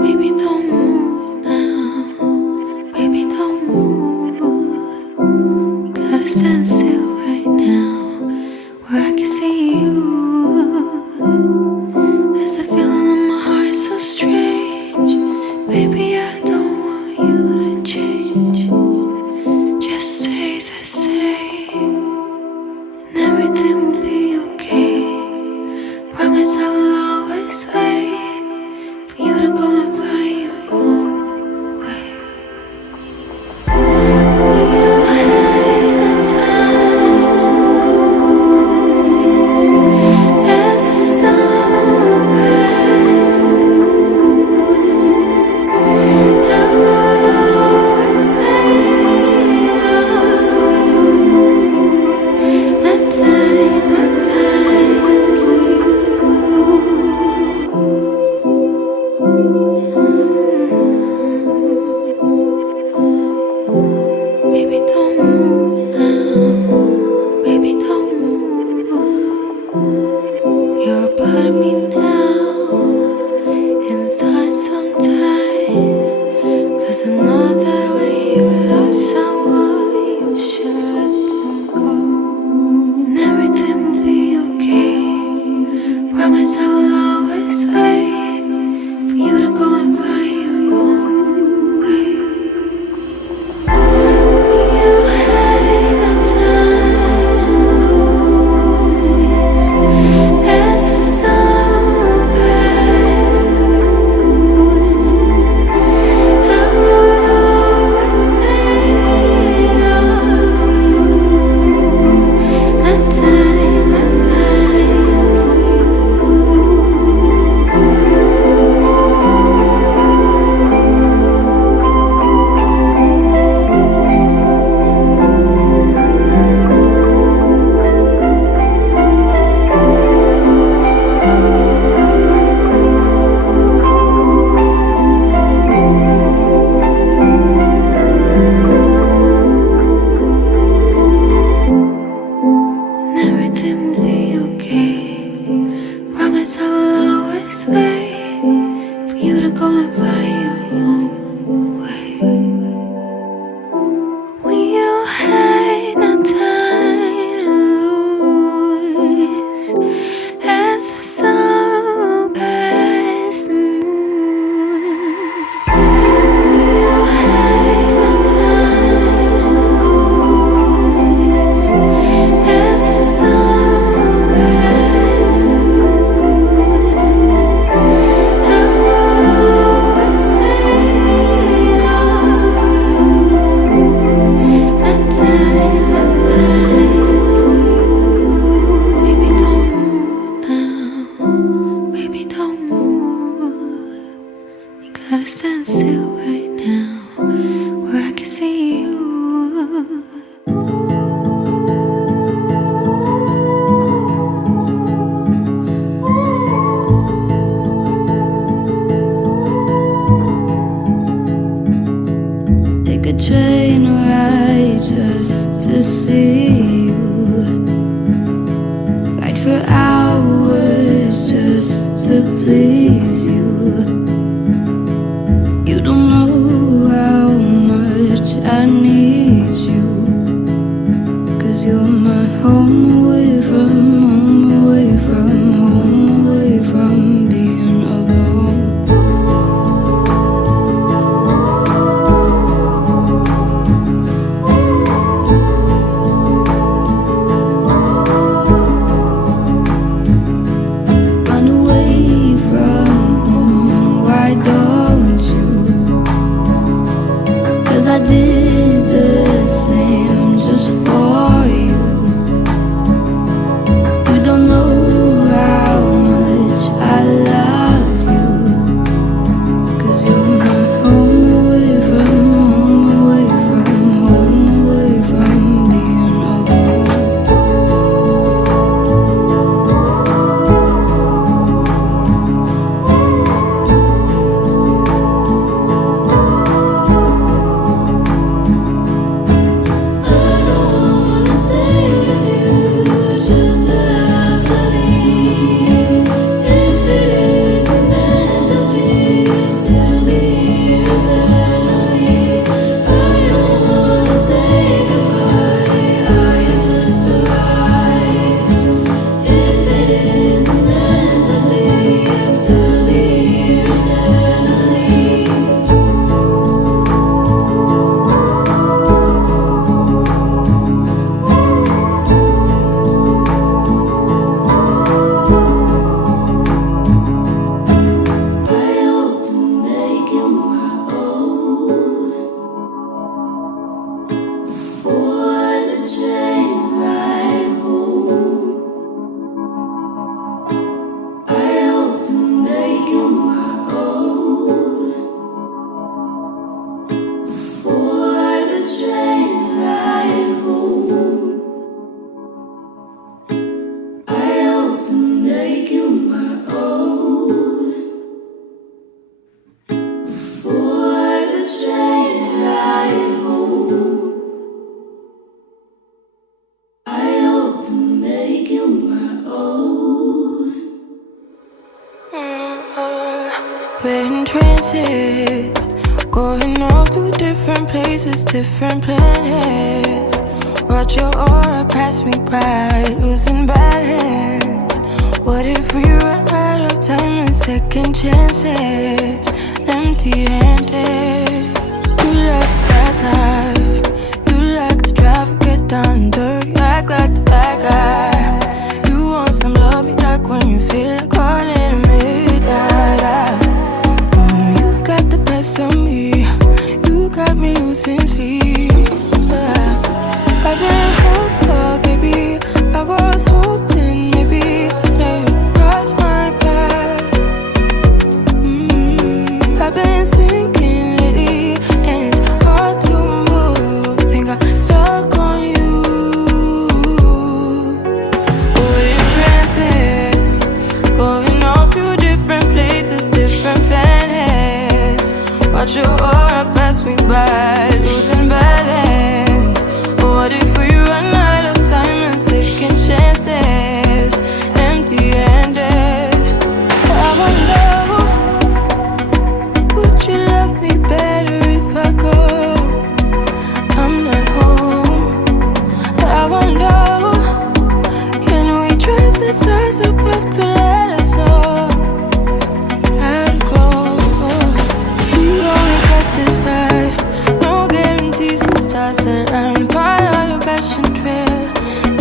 Baby, don't move now. Baby, don't move. You gotta stand still right now, where I can see you. There's a feeling in my heart so strange. Baby, I don't want you to change. Just stay the same, and everything will be okay. Promise I will always wait for you to go and find your own way. We don't have no time as the sun passes the moon. I will always say it all. My time for you. Baby, don't move now. Baby, don't move. You're a part of me now, and it's hard sometimes, 'cause I know that when you love someone, you should let them go, and everything will be okay. Promise I will always wait for you to go and find your own way. We don't have no time to lose as the sun passes the moon. I will always say it all. My time for and everything will be okay. Promise I will always wait for you to go and find your own way. We don't have no time to lose as the sun passes the moon. We don't have no time to lose as the sun passes the moon. I will always say it all. My time for you. Baby, don't move now. Baby, don't move. You gotta stand still right now, where I can see you. Take a train ride just to see you. Ride for hours just to please you. You don't know how much I need you, 'cause you're my home away from home, away from home, away from being alone. Run away from home, why don't you? 'Cause I did the same just for you. You don't know how much I love you, 'cause you're my home away from home, away from home, away from being alone. off to different places, different planets. Watch your aura pass me by, losing balance. What if we run out of time and second chances? Empty-handed. You like the fast life, you like to drive and get down and dirty, act like the bad guy. You want some love, me like when you feel like calling at midnight. You got the best of me, you got me losing sleep. I've been hopeful, baby, I was hoping maybe that you cross my path. I've been sinking lately, and it's hard to move. Think I'm stuck on you. Oh, in trances, going off to different places, different planets. Watch your aura pass me by, losing balance. What if we run out of time and second chances? Empty-handed. I wonder, would you love me better if I go? I'm not home. I wonder, can we trust the stars above to let us know how to go? You only got this life, no guarantees and stars align. Follow your passion trail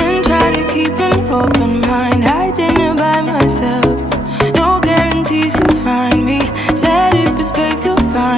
and try to keep an open mind. Hiding it by myself, no guarantees you'll find me. Said if it's faith you'll find